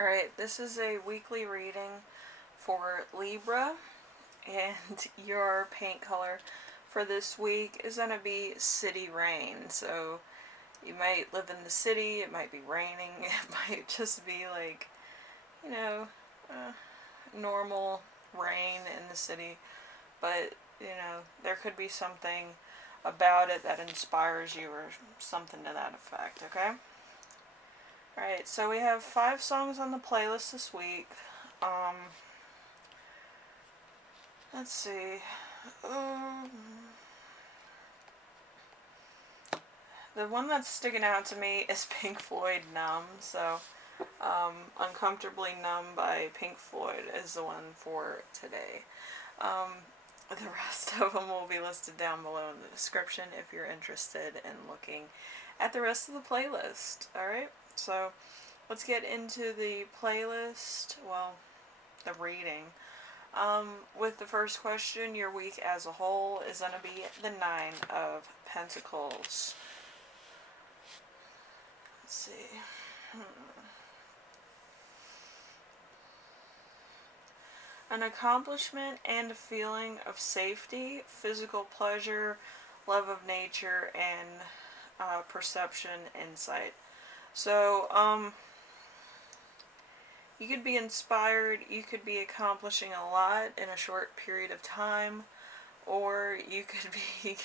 Alright, this is a weekly reading for Libra, and your paint color for this week is going to be City Rain. So you might live in the city, it might be raining, it might just be like, you know, normal rain in the city, but, there could be something about it that inspires you or something to that effect, okay? Alright, so we have 5 songs on the playlist this week. Let's see. The one that's sticking out to me is Pink Floyd Numb. So, Uncomfortably Numb by Pink Floyd is the one for today. The rest of them will be listed down below in the description if you're interested in looking at the rest of the playlist. Alright, so let's get into the playlist. Well, the reading. With the first question, your week as a whole is going to be the 9 of Pentacles. Let's see. An accomplishment and a feeling of safety, physical pleasure, love of nature, and perception, insight. So, you could be inspired, you could be accomplishing a lot in a short period of time, or you could be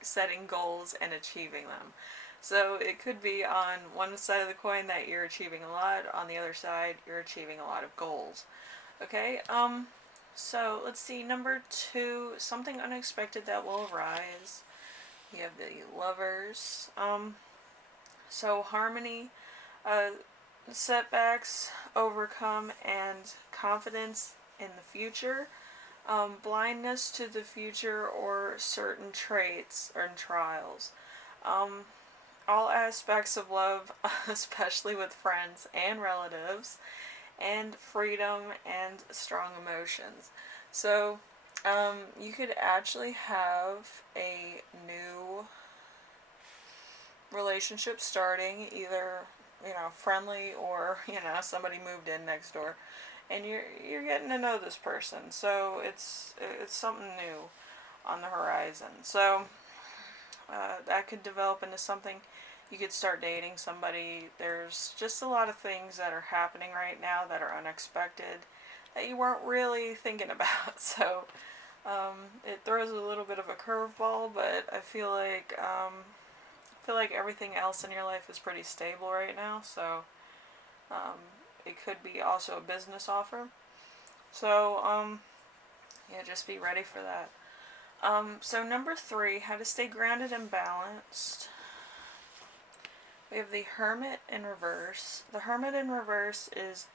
setting goals and achieving them. So it could be on one side of the coin that you're achieving a lot, on the other side you're achieving a lot of goals. Okay, so let's see, number 2, something unexpected that will arise. You have the Lovers. So harmony, setbacks overcome, and confidence in the future. Blindness to the future or certain traits or trials. All aspects of love, especially with friends and relatives, and freedom and strong emotions. So, you could actually have a new relationship starting, either, friendly or, somebody moved in next door, and you're getting to know this person. So it's something new on the horizon. So that could develop into something. You could start dating somebody. There's just a lot of things that are happening right now that are unexpected that you weren't really thinking about. So it throws a little bit of a curveball, but I feel like everything else in your life is pretty stable right now. So it could be also a business offer. So yeah, just be ready for that. So number 3, how to stay grounded and balanced. We have the Hermit in reverse. The Hermit in reverse is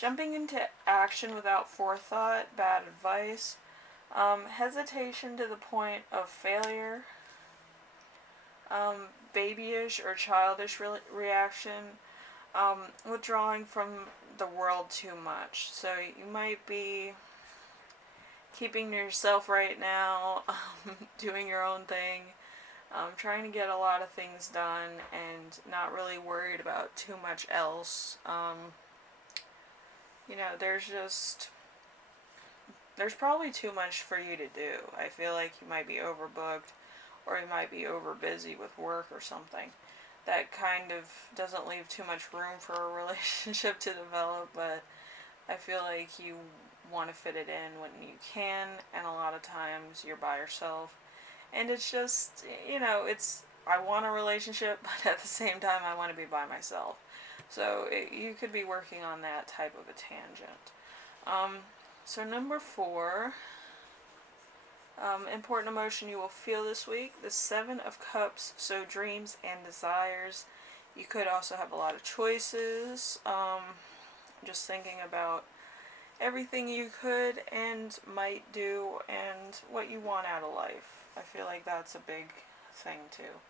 jumping into action without forethought, bad advice, hesitation to the point of failure, babyish or childish reaction, withdrawing from the world too much. So you might be keeping to yourself right now, doing your own thing, trying to get a lot of things done and not really worried about too much else. There's probably too much for you to do. I feel like you might be overbooked, or you might be over busy with work or something. That kind of doesn't leave too much room for a relationship to develop, but I feel like you want to fit it in when you can, and a lot of times you're by yourself. And it's just, I want a relationship, but at the same time I want to be by myself. So you could be working on that type of a tangent. So number 4, important emotion you will feel this week, the 7 of Cups, so dreams and desires. You could also have a lot of choices, just thinking about everything you could and might do and what you want out of life. I feel like that's a big thing too.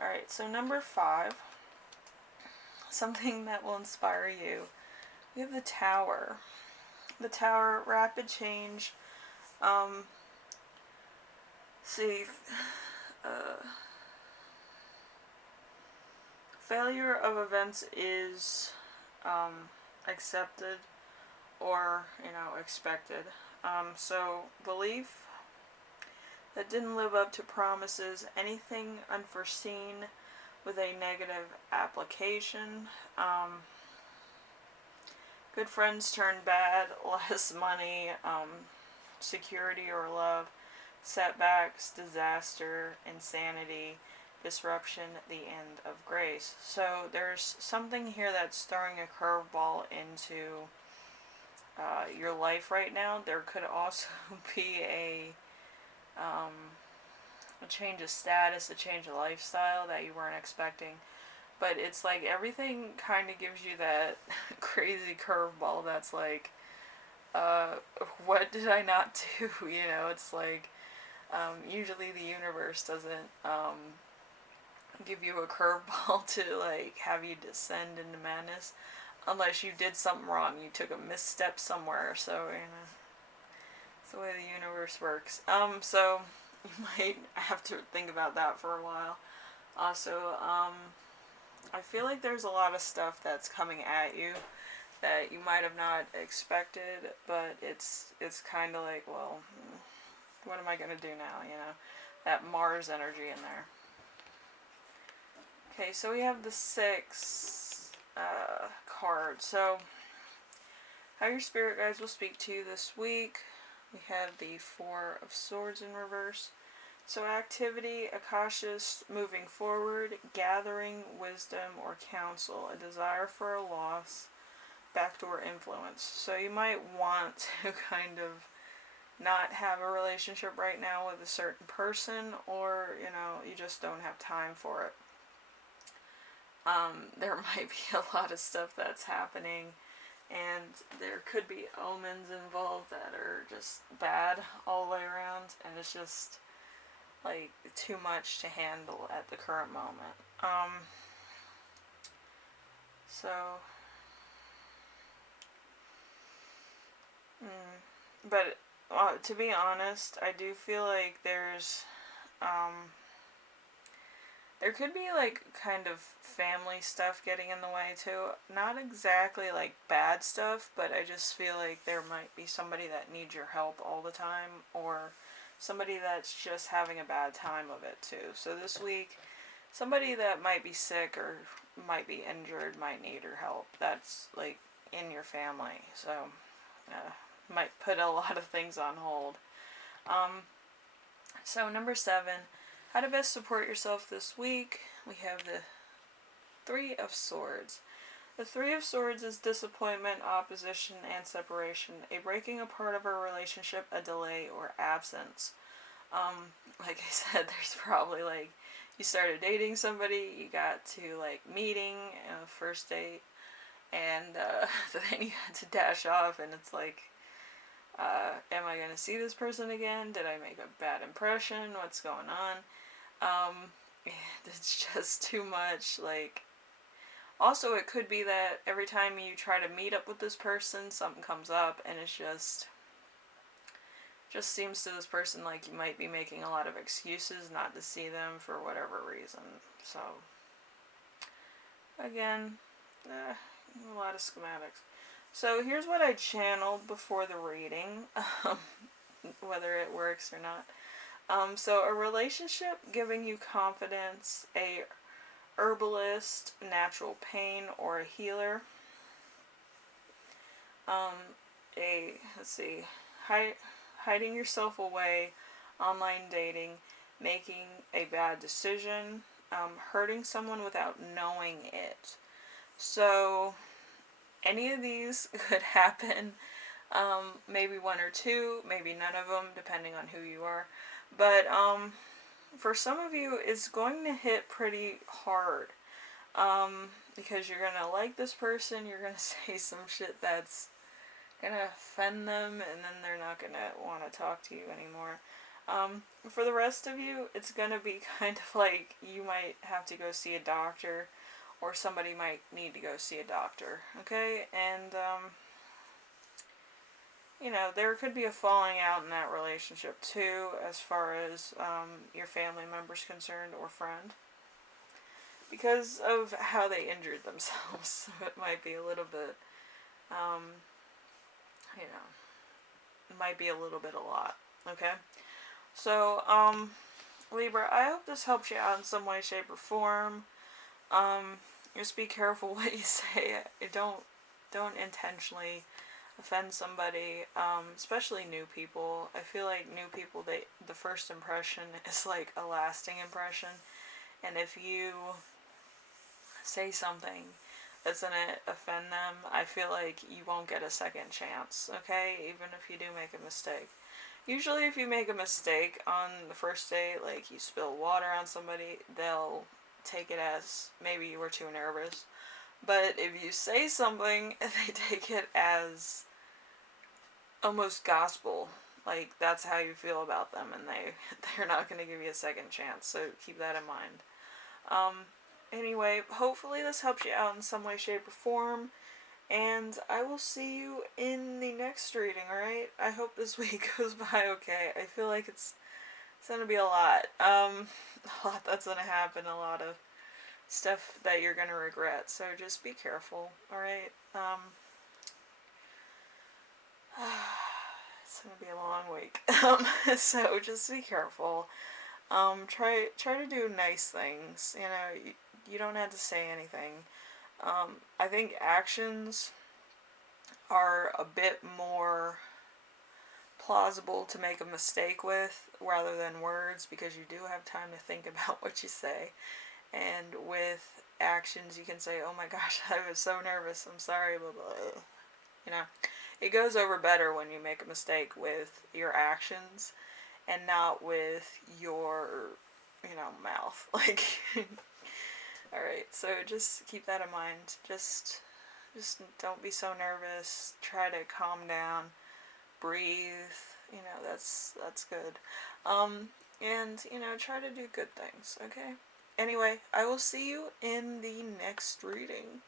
Alright, so number 5, something that will inspire you. We have the Tower. The Tower, rapid change. See, failure of events is accepted or, expected. So belief that didn't live up to promises, anything unforeseen with a negative application. Good friends turn bad, less money, security or love, setbacks, disaster, insanity, disruption, the end of grace. So there's something here that's throwing a curveball into your life right now. There could also be a change of status, a change of lifestyle that you weren't expecting. But it's like everything kind of gives you that crazy curveball that's like, what did I not do? It's like, usually the universe doesn't give you a curveball to like have you descend into madness unless you did something wrong. You took a misstep somewhere. So, it's the way the universe works. So you might have to think about that for a while. Also, I feel like there's a lot of stuff that's coming at you that you might have not expected, but it's kind of like, well, what am I going to do now, That Mars energy in there. Okay, so we have the 6 card. So, how your spirit guides will speak to you this week. We have the 4 of Swords in reverse. So activity, a cautious moving forward, gathering wisdom or counsel, a desire for a loss, backdoor influence. So you might want to kind of not have a relationship right now with a certain person, or, you just don't have time for it. There might be a lot of stuff that's happening, and there could be omens involved that are just bad all the way around, and it's just like too much to handle at the current moment. But to be honest, I do feel like there could be like kind of family stuff getting in the way too. Not exactly like bad stuff, but I just feel like there might be somebody that needs your help all the time, or somebody that's just having a bad time of it too. So this week, somebody that might be sick or might be injured might need your help. That's like in your family. So might put a lot of things on hold. So number 7, how to best support yourself this week. We have the 3 of Swords. The 3 of Swords is disappointment, opposition, and separation. A breaking apart of a relationship, a delay, or absence. Like I said, there's probably like, you started dating somebody, you got to like meeting, first date, and then you had to dash off, and it's like, am I going to see this person again? Did I make a bad impression? What's going on? It's just too much, like, also it could be that every time you try to meet up with this person, something comes up, and it's just seems to this person like you might be making a lot of excuses not to see them for whatever reason. So, again, a lot of schematics. So here's what I channeled before the reading, whether it works or not. So a relationship giving you confidence, a herbalist, natural pain, or a healer. Hiding yourself away, online dating, making a bad decision, hurting someone without knowing it. So any of these could happen. Maybe 1 or 2, maybe none of them, depending on who you are. But for some of you, it's going to hit pretty hard. Because you're going to like this person, you're going to say some shit that's going to offend them, and then they're not going to want to talk to you anymore. For the rest of you, it's going to be kind of like you might have to go see a doctor, or somebody might need to go see a doctor, okay? And, there could be a falling out in that relationship too, as far as your family member's concerned, or friend. because of how they injured themselves. So it might be a little bit, um, you know, it might be a little bit a lot. Okay? So, Libra, I hope this helps you out in some way, shape, or form. Just be careful what you say. Don't intentionally offend somebody, especially new people. I feel like new people, the first impression is like a lasting impression, and if you say something that's gonna offend them, I feel like you won't get a second chance, okay? Even if you do make a mistake. Usually if you make a mistake on the first date, like you spill water on somebody, they'll take it as maybe you were too nervous. But if you say something, they take it as almost gospel. Like that's how you feel about them, and they're not going to give you a second chance. So keep that in mind. Anyway, hopefully this helps you out in some way, shape, or form. And I will see you in the next reading, alright? I hope this week goes by okay. I feel like it's gonna be a lot. A lot that's gonna happen, a lot of stuff that you're gonna regret. So just be careful, alright? It's gonna be a long week. So just be careful. Try to do nice things. You know, you don't have to say anything. I think actions are a bit more plausible to make a mistake with rather than words, because you do have time to think about what you say. And with actions, you can say, oh my gosh, I was so nervous, I'm sorry, blah, blah. You know, it goes over better when you make a mistake with your actions and not with your, mouth. Like, alright, so just keep that in mind. Just don't be so nervous. Try to calm down. Breathe. That's good. And, try to do good things, okay? Anyway, I will see you in the next reading.